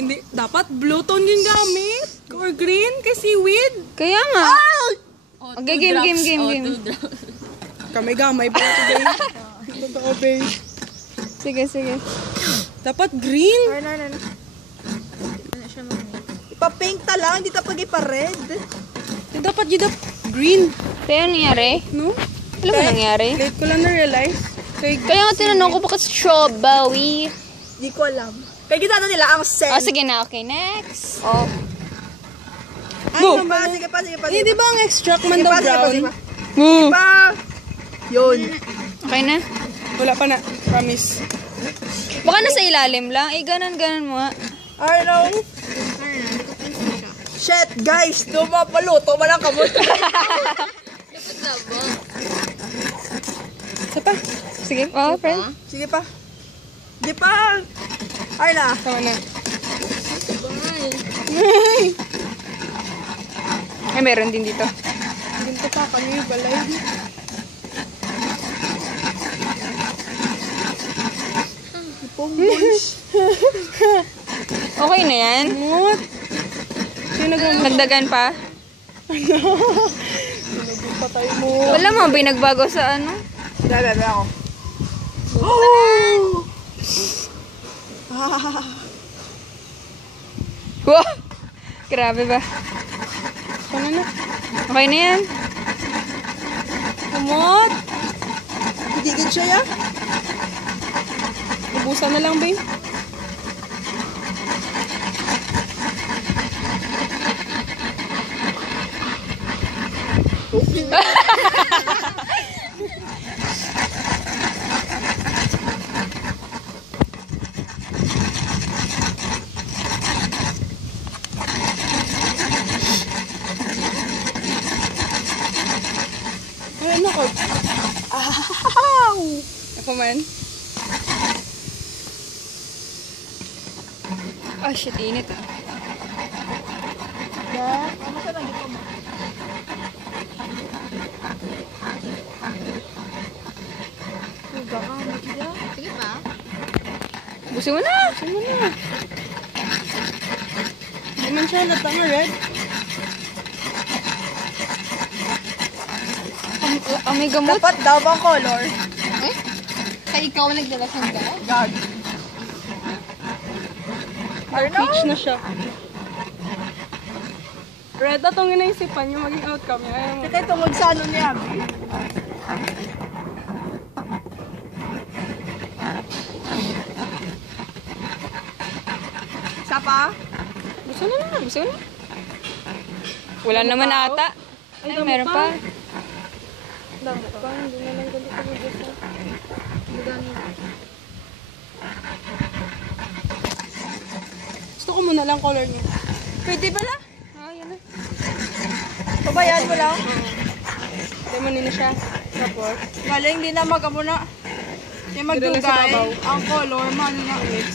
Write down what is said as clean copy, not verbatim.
Hindi, dapat blue tone yung gamit. Or green, kay seaweed. Kaya nga. Okay, game. Kami gamay ba ito, babe? Totoo, babe. Sige. Dapat green. Ano siya mo? Ipa-pink ta lang, hindi tapag ipa-red. Dapat green. Kaya nangyari? No? Alam mo nangyari? Late ko lang na-realize. Kaya nga tinanong ko bakit strawberry. Di ko alam. Kaya gitano nila ang sen. Oh, sige na. Okay, next. Oh. Go! Sige pa. Eh, di ba ang extract man daw brown? Move. Pa! Yun. Okay na. Wala pa na. Promise. Baka nasa ilalim lang. Eh, ganon mo nga. I know. Shit, guys. Dumapaluto mo lang kamot. Isa pa. Sige. Oh, friend. Sige pa. Di pa. Ay na. Tama na. Ay, meron din dito. Ganito pa kami balay. Okay na yan? What? Sino Nagdagan pa? patay mo? Wala mo, binagbago sa ano? Bebe ako. Wow! Grabe ba? Ano na? Okay na yan? Kumot! Hindi gid siya ya? Ubusan na lang, babe. Ay, nako. Ako man. Oh shit, init ah. Ano ka lang dito mo? Sige pa. Busin mo na! Hindi man siya natanga red. May gamot. Dapat daw bang color? Kaya ikaw nagdala sa gamot? God. Peach na siya. Red, atong inaisipan niyo maging outcome niya. Ayaw mo. Ito tungod sa ano niya, Abby. Isa pa? Busin mo na. Wala naman ata. Ay, meron pa. Dami pa. Hindi na lang ganito mabusa. Gusto ko muna lang color niya. Pwede pala? Ah, yan na. Pabayaan mo lang. Lemonin na siya. Tapos, Galing din na magamuna. Yung Dito na sa magdugay. babaw. Ang color, man na. mix.